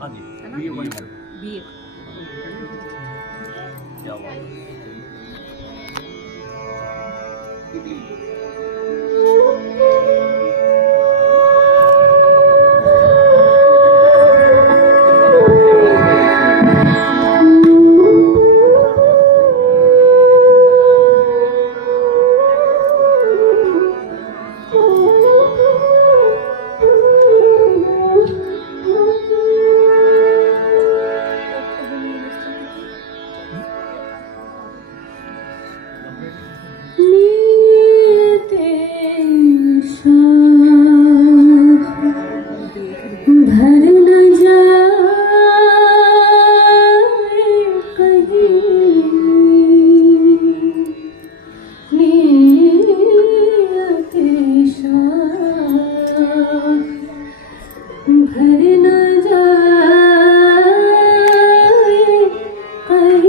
हाँ जी, है ना? BA क्या बात है। भर न जाए कहीं नियत शाह भर न जाए कहीं नियत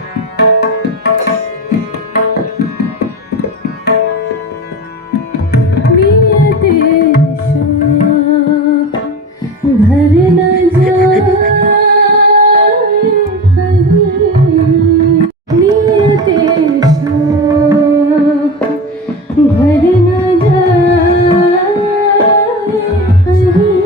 शाह भर न जाए कहीं नियत शाह भर न जाए कहीं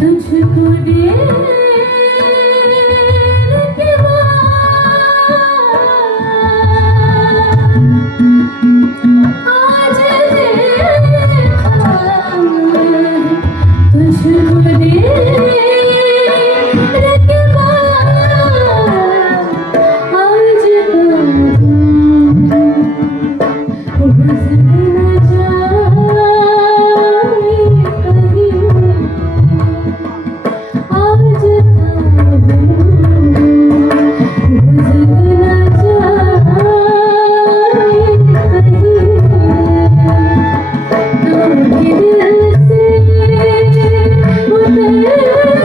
तुझको देने के बाद आज देखा तुझको देने के बाद आज गुजर न जाए कहीं आज गुजर न जाए कहीं तो दिल से उतर न जाए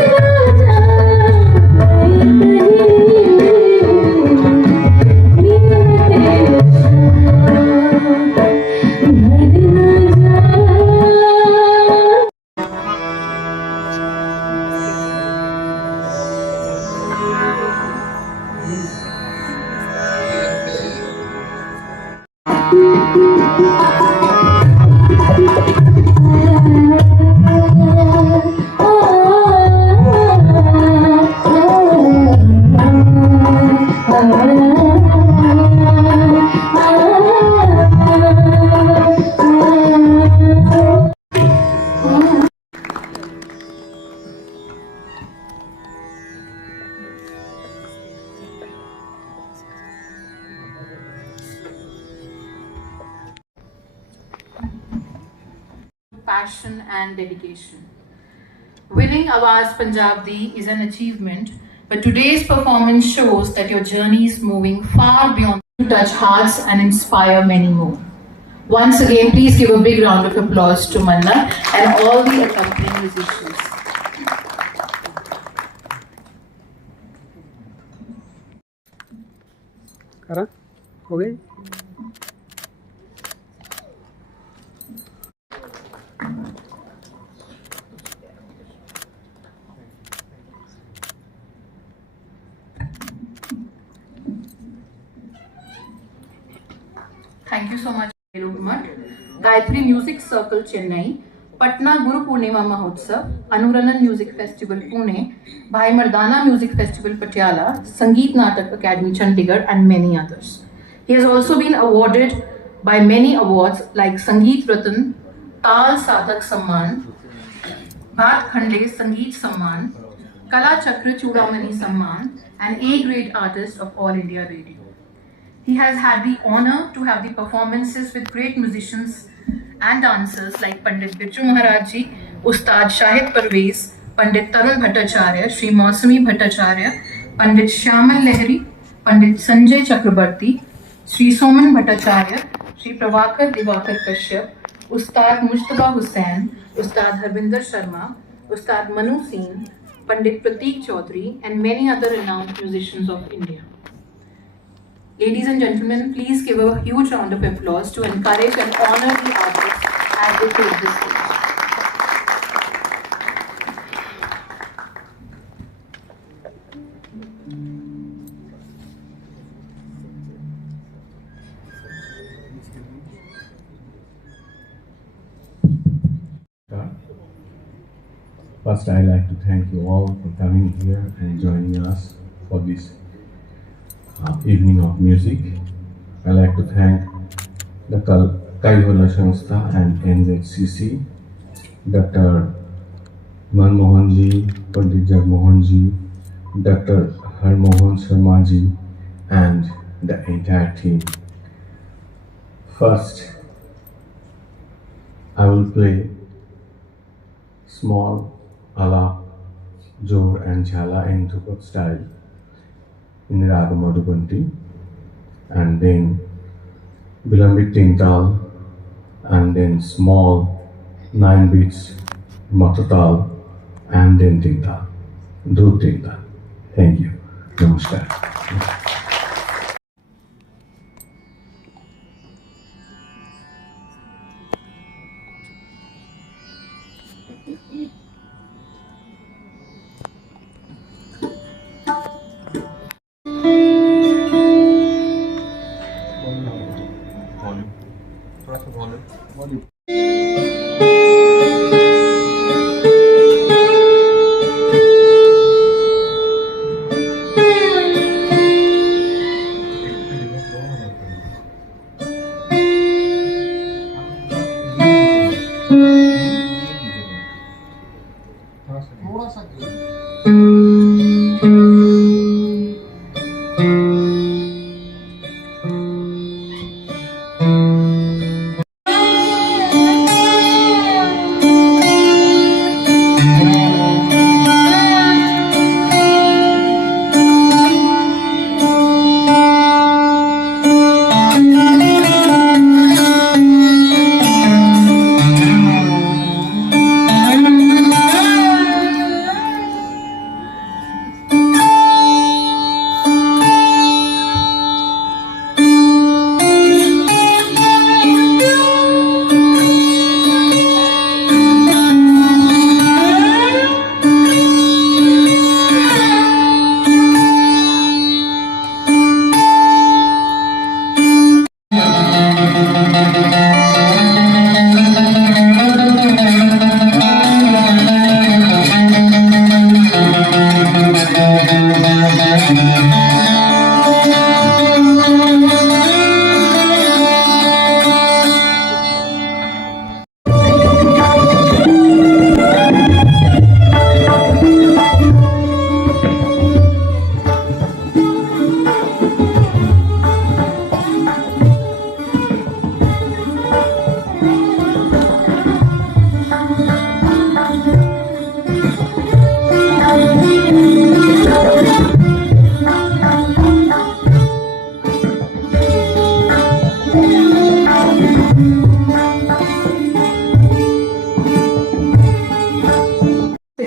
Passion and dedication. Winning Awaz Punjab Di is an achievement, but today's performance shows that your journey is moving far beyond to touch hearts and inspire many more. Once again, please give a big round of applause to Manna and all the accompanying musicians. करा हो गई Thank you so much, Mutt. Gayatri Music Circle Chennai, Patna Guru Purnima Mahotsav, Anuranan Music Festival Pune, Bhai Mardana Music Festival Patiala, Sangeet Natak Academy Chandigarh, and many others. He has also been awarded by many awards like Sangeet Ratan, Tal Sadak Samman, Bhat Khande Sangeet Samman, Kala Chakra Chudamani Samman, and A-grade artist of All India Radio. He has had the honor to have the performances with great musicians and dancers like Pandit Birju Maharaj Ji, Ustad Shahid Parvez, Pandit Tarun Bhattacharya, Sri Mausami Bhattacharya, Pandit Shyamal Lahiri, Pandit Sanjay Chakrabarti, Sri Soman Bhattacharya, Sri Pravakar Divakar Kashyap, Ustad Mujtaba Hussain, Ustad Harbinder Sharma, Ustad Manu Singh, Pandit Prateek Chaudhary, and many other renowned musicians of India. Ladies and gentlemen, please give a huge round of applause to encourage and honor the artists as they take the stage. First, I'd like to thank you all for coming here and joining us for this evening of music. I'd like to thank the Kaivala Sanstha and NZCC, Dr. Manmohan ji, Pandit Jagmohan ji, Dr. Harmohan Sharma ji, and the entire team. First, I will play small Alap, Jor and Jhala in Dhrupat style in Raga Madhubanti, and then Vilambit Tintal, and then small 9 beats Matatal, and then Tintal, Dhruv Tintal. Thank you. Namaskar.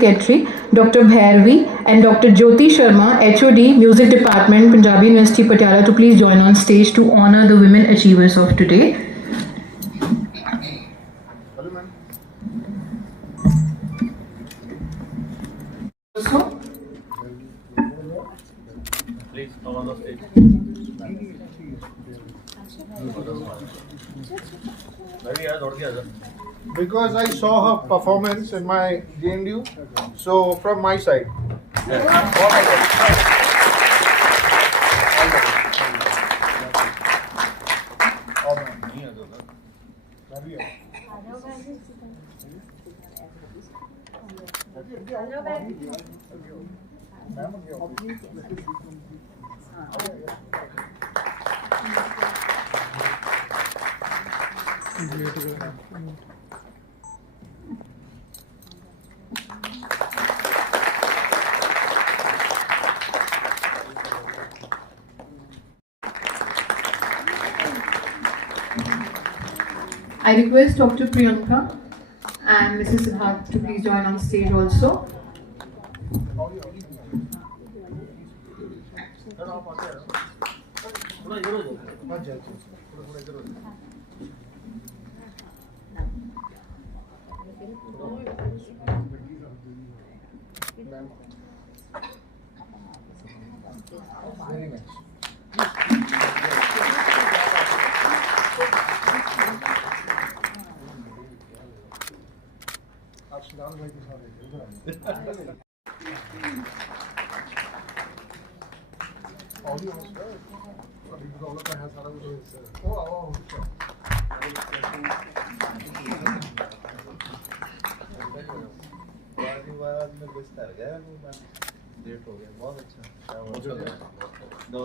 Secretary Dr. Bhairavi and Dr. Jyoti Sharma, HOD, Music Department, Punjabi University, Patiala, to please join on stage to honor the women achievers of today. Also, please come on the stage. Because I saw her performance in my DNU, so from my side. I request Dr. Priyanka and Mrs. Siddharth to please join on stage also. थोड़ा इधर हो जाओ। Very nice. आप Sudan भाई के साथ इधर आइए। ऑडियो है सर, अभी प्रॉब्लम है सारा कुछ। ओ आओ लेट हो गया, बहुत अच्छा। दो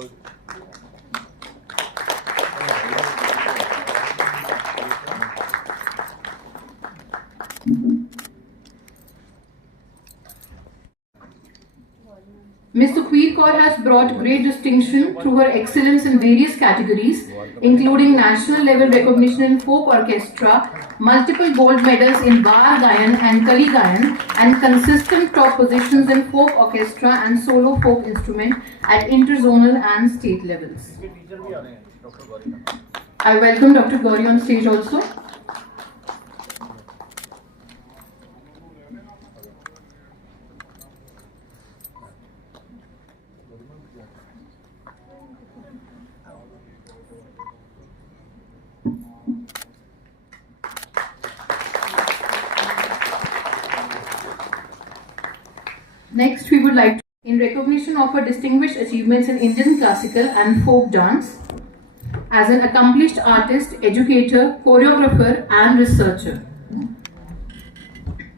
Ms. Sukhveer Kaur has brought great distinction through her excellence in various categories, including national level recognition in folk orchestra, multiple gold medals in Bar Gayan and Kali Gayan, and consistent top positions in folk orchestra and solo folk instrument at interzonal and state levels. Teacher भी आ रहे हैं, doctor Gauri. I welcome Dr. Gauri on stage also. Next, we would like to, in recognition of her distinguished achievements in Indian classical and folk dance, as an accomplished artist, educator, choreographer, and researcher.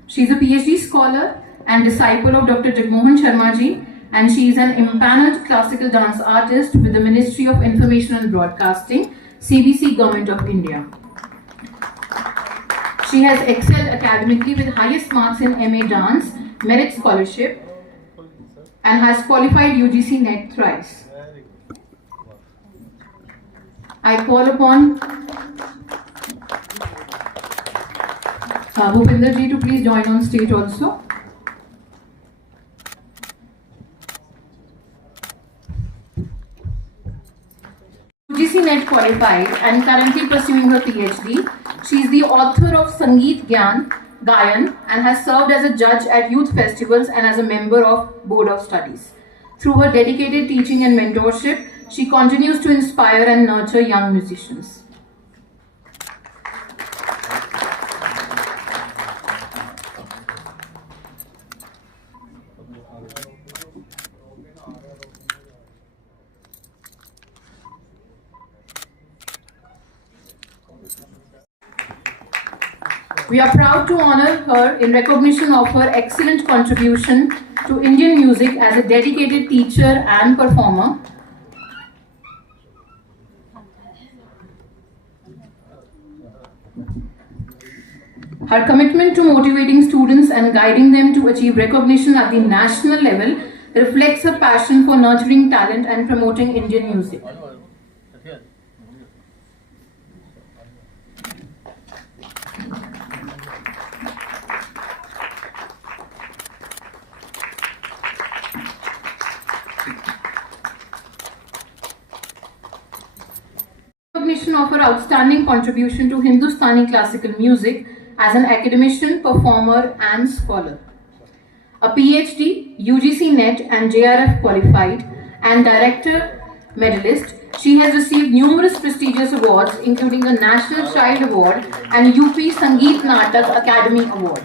She is a PhD scholar and disciple of Dr. Jagmohan Sharma ji, and she is an empaneled classical dance artist with the Ministry of Information and Broadcasting, CBC, Government of India. She has excelled academically with highest marks in MA Dance, Merit Scholarship, and has qualified UGC NET thrice. I call upon Bhupinder ji to please join on stage also. UGC NET qualified and currently pursuing her PhD. She is the author of Sangeet Gyan, Gayan, and has served as a judge at youth festivals and as a member of Board of Studies. Through her dedicated teaching and mentorship, she continues to inspire and nurture young musicians. We are proud to honor her in recognition of her excellent contribution to Indian music as a dedicated teacher and performer. Her commitment to motivating students and guiding them to achieve recognition at the national level reflects her passion for nurturing talent and promoting Indian music. Recognition of her outstanding contribution to Hindustani classical music as an academician, performer, and scholar. A PhD, UGC NET and JRF qualified, and director medalist, she has received numerous prestigious awards, including the National Child Award and UP Sangeet Natak Academy Award.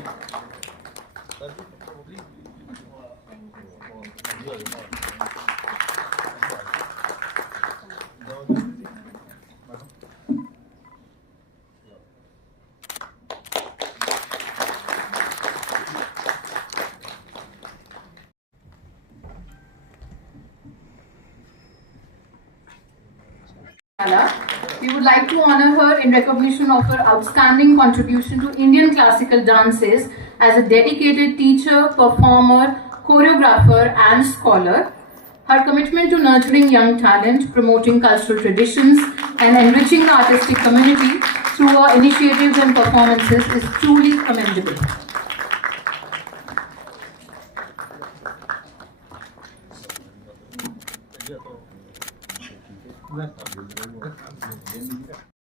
We would like to honor her in recognition of her outstanding contribution to Indian classical dances as a dedicated teacher, performer, choreographer, and scholar. Her commitment to nurturing young talent, promoting cultural traditions, and enriching the artistic community through her initiatives and performances is truly commendable.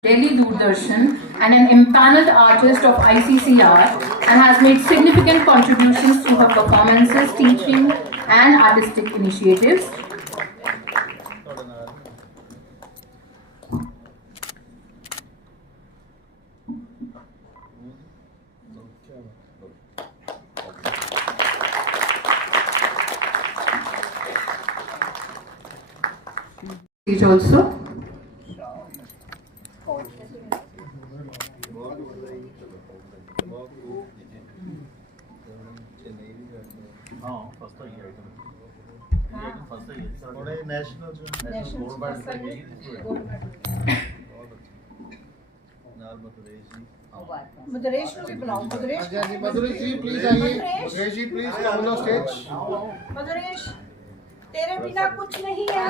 Delhi Doordarshan and an impaneled artist of ICCR and has made significant contributions through her performances, teaching and artistic initiatives. Stage also. National gold medal Madhuresh को भी बुलाओ Madhuresh Madhuresh ji please आइए, Madhuresh ji please come on stage. Madhuresh तेरे बिना कुछ नहीं है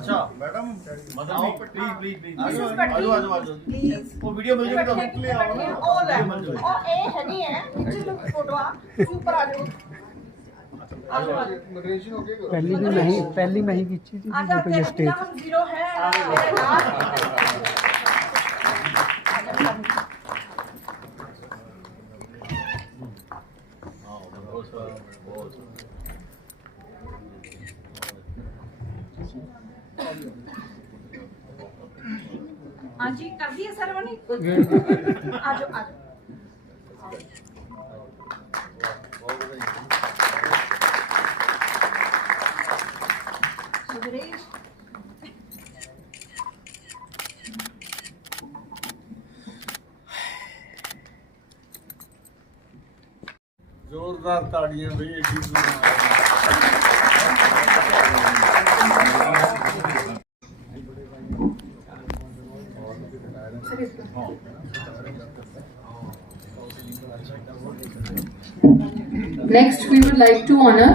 अच्छा मैडम मदर प्लीज प्लीज प्लीज आ जाओ प्लीज वो वीडियो मिल जाएगी तो ले आओ ना और ए हनी है नीचे लोग फोटो ऊपर आ जाओ मधुरेश जी ओके पहली मैं ही खींची थी आजा फोटो तेरे स्टेज बिना हम जीरो है मेरे यार हाँ जी कर दिए सरवनी आ जाओ आ जाओ सुरेश जोरदार ताड़ियां भैया। Next, we would like to honor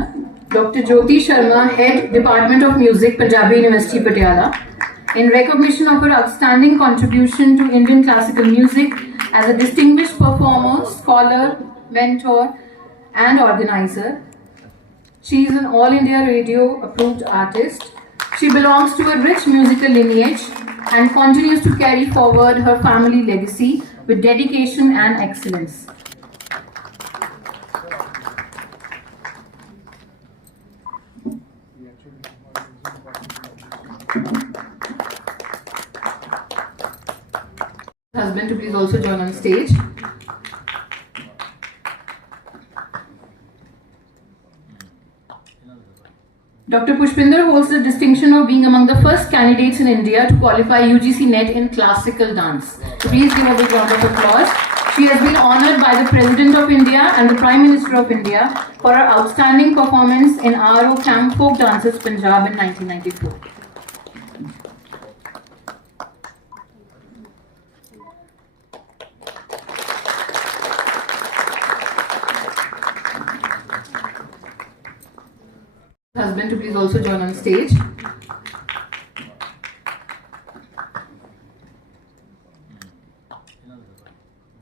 Dr. Jyoti Sharma, Head Department of Music, Punjabi University, Patiala, in recognition of her outstanding contribution to Indian classical music as a distinguished performer, scholar, mentor, and organizer. She is an All India Radio approved artist. She belongs to a rich musical lineage and continues to carry forward her family legacy with dedication and excellence. Husband to please also join on stage. Dr. Pushpinder holds the distinction of being among the first candidates in India to qualify UGC NET in classical dance. So please give a big round of applause. She has been honoured by the President of India and the Prime Minister of India for her outstanding performance in RO Camp Folk Dances Punjab in 1994. Husband to please also join on stage.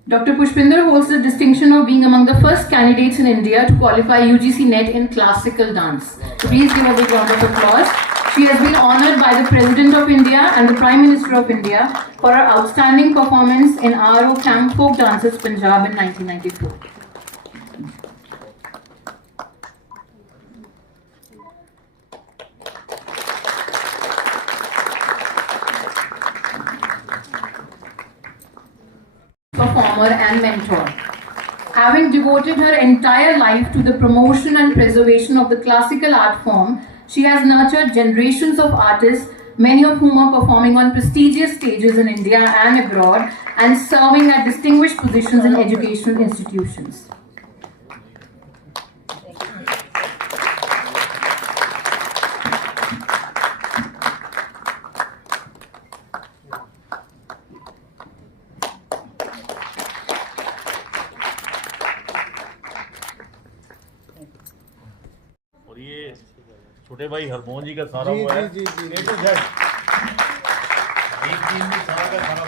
Dr. Pushpinder holds the distinction of being among the first candidates in India to qualify UGC NET in classical dance. So please give a big round of applause. She has been honoured by the President of India and the Prime Minister of India for her outstanding performance in RO Camp Folk Dances Punjab in 1994. Performer and mentor. Having devoted her entire life to the promotion and preservation of the classical art form, she has nurtured generations of artists, many of whom are performing on prestigious stages in India and abroad and serving at distinguished positions in educational institutions. और ये छोटे भाई हरमोहन जी का सारा हुआ है जी A to Z। एक दिन में सारा का सारा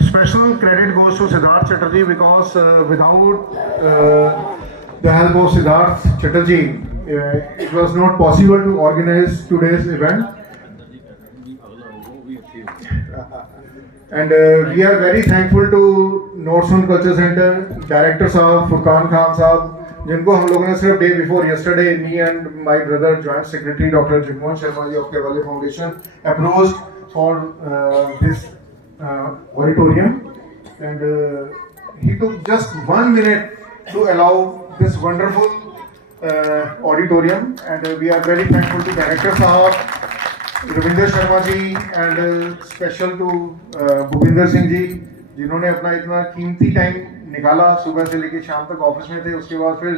Special credit goes to Siddharth Chatterjee because without the help of Siddharth Chatterjee, it was not possible to organize today's event. And we are very thankful to Northern Culture Center, Director Sahab, Furqan Khan Sahab, जिनको हम लोगों ने सिर्फ day before yesterday, me and my brother, Joint Secretary Dr. Jagmohan Sharma ji of Kevali Foundation, approached for this auditorium, and he took just 1 minute to allow this wonderful auditorium, and we are very thankful to Director Sahab, Ravinder Sharma ji and special to Bhupinder Singh ji, जिन्होंने अपना इतना कीमती time निकाला, सुबह से लेकर शाम तक ऑफिस में थे, उसके बाद फिर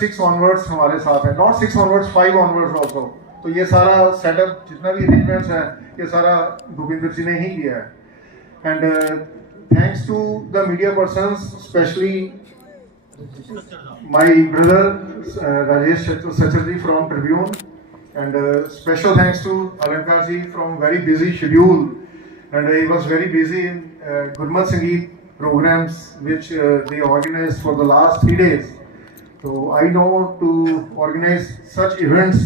6 ऑनवर्ड्स हमारे साथ हैं, नॉट 6 ऑनवर्ड्स 5 ऑनवर्ड्स ऑल्सो। तो ये सारा सेटअप जितना भी अरेंजमेंट्स है ये सारा भूपिंदर जी ने ही किया है। And thanks to the media persons, specially my brother Rajesh Sachar ji from Tribune, and special thanks to Alankar ji from very busy schedule, and he was very busy in Gurmat Sangeet programs which they organized for the last 3 days. So I know to organize such events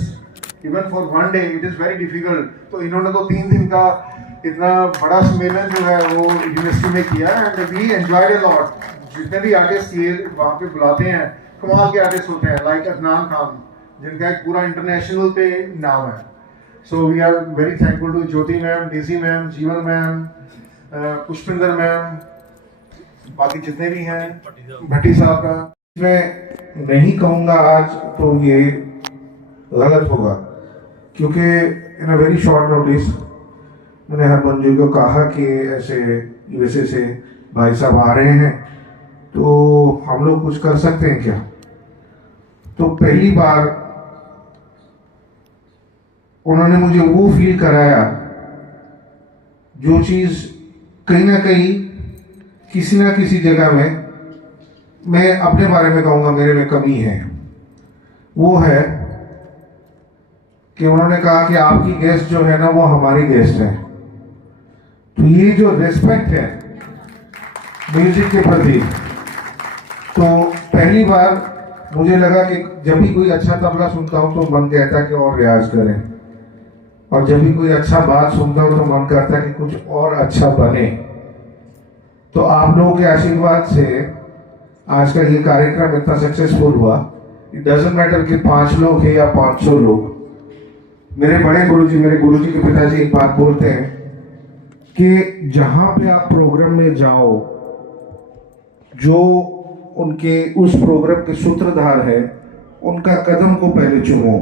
even for 1 day it is very difficult. तो इन्होंने तो 3 दिन का इतना बड़ा सम्मेलन जो है वो यूनिवर्सिटी में किया, and we enjoyed a lot. जितने भी आर्टिस्ट ये वहाँ पे बुलाते हैं, कमाल के आर्टिस्ट होते हैं, लाइक अदनान खान जिनका एक पूरा इंटरनेशनल पे नाम है। So we are very thankful to Jyoti ma'am, Daisy ma'am, Jeevan ma'am, Pushpinder ma'am, बाकी जितने भी हैं, भट्टी साहब का। मैं नहीं कहूँगा आज तो ये गलत होगा, क्योंकि इन अ वेरी शॉर्ट नोटिस मैंने हरमन जी को कहा कि ऐसे यूएसए से भाई साहब आ रहे हैं तो हम लोग कुछ कर सकते हैं क्या। तो पहली बार उन्होंने मुझे वो फील कराया जो चीज़ कहीं ना कहीं किसी ना किसी जगह में मैं अपने बारे में कहूँगा मेरे में कमी है। वो है कि उन्होंने कहा कि आपकी गेस्ट जो है ना वो हमारी गेस्ट है। तो ये जो रिस्पेक्ट है म्यूजिक के प्रति, तो पहली बार मुझे लगा कि जब भी कोई अच्छा तबला सुनता हूँ तो मन कहता है कि और रियाज करें, और जब भी कोई अच्छा बात सुनता हूँ तो मन करता है कि कुछ और अच्छा बने। तो आप लोगों के आशीर्वाद से आज का ये कार्यक्रम इतना सक्सेसफुल हुआ। इट डजंट मैटर कि 5 लोग हैं या 500 लोग। मेरे बड़े गुरुजी, मेरे गुरुजी के पिताजी एक बात बोलते हैं कि जहाँ पे आप प्रोग्राम में जाओ, जो उनके उस प्रोग्राम के सूत्रधार है उनका कदम को पहले चुमो,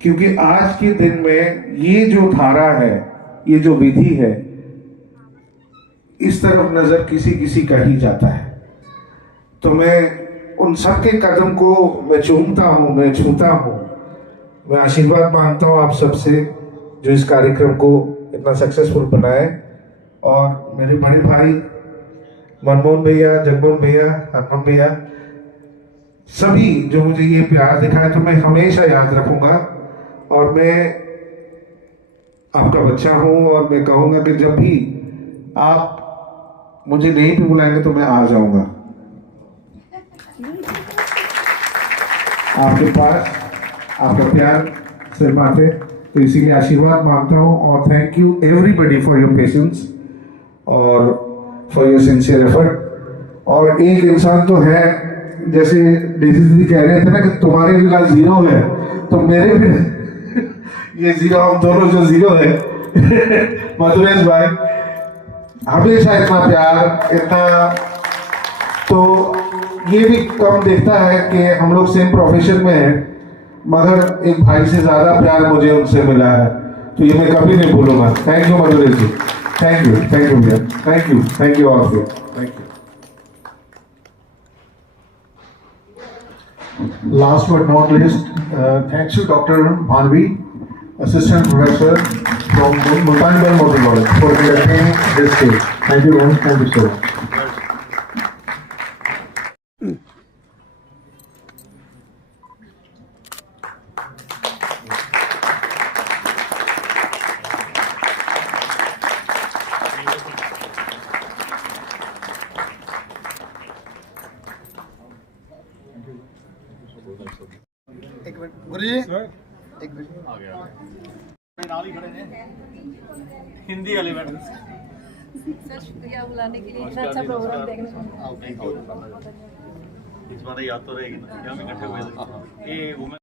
क्योंकि आज के दिन में ये जो धारा है, ये जो विधि है, इस तरफ नजर किसी किसी का ही जाता है। तो मैं उन सबके कदम को मैं चूमता हूँ, मैं छूता हूँ, मैं आशीर्वाद मांगता हूँ आप सबसे जो इस कार्यक्रम को इतना सक्सेसफुल बनाए। और मेरे बड़े भाई मनमोहन भैया, जगमोहन भैया, हरमन भैया, सभी जो मुझे ये प्यार दिखाया तो मैं हमेशा याद रखूंगा। और मैं आपका बच्चा हूँ और मैं कहूँगा कि जब भी आप मुझे नहीं भी बुलाएंगे तो मैं आ जाऊँगा आपके पास, आपका प्यार सिर माथे। तो इसीलिए आशीर्वाद मांगता हूँ। और thank you everybody for your patience और फॉर योर सिंसियर एफर्ट। और एक इंसान तो है, जैसे डेजी दीदी कह रहे थे ना कि तुम्हारे बिना 0 है, तो मेरे भी ये 0, हम दोनों जो 0 है मधुरेश भाई, हमेशा इतना प्यार, इतना, तो ये भी कम देखता है कि हम लोग सेम प्रोफेशन में हैं, मगर एक भाई से ज्यादा प्यार मुझे उनसे मिला है, तो ये मैं कभी नहीं भूलूंगा। Thank you Madhuresh ji, thank you भैया, thank you all of you, thank you. Last but not least, thanks to Dr. Bhanvi, Assistant Professor from Multan Model College, for directing this stage. Thank you very much. Thank you so much. Minute गुरु जी एक minute आ गया नाल ही खड़े ने हिंदी वाले madam sir शुक्रिया बुलाने के लिए इतना अच्छा प्रोग्राम देखने को इस बार याद तो रहेगी ना क्या हम इकट्ठे हुए थे ये वुमेन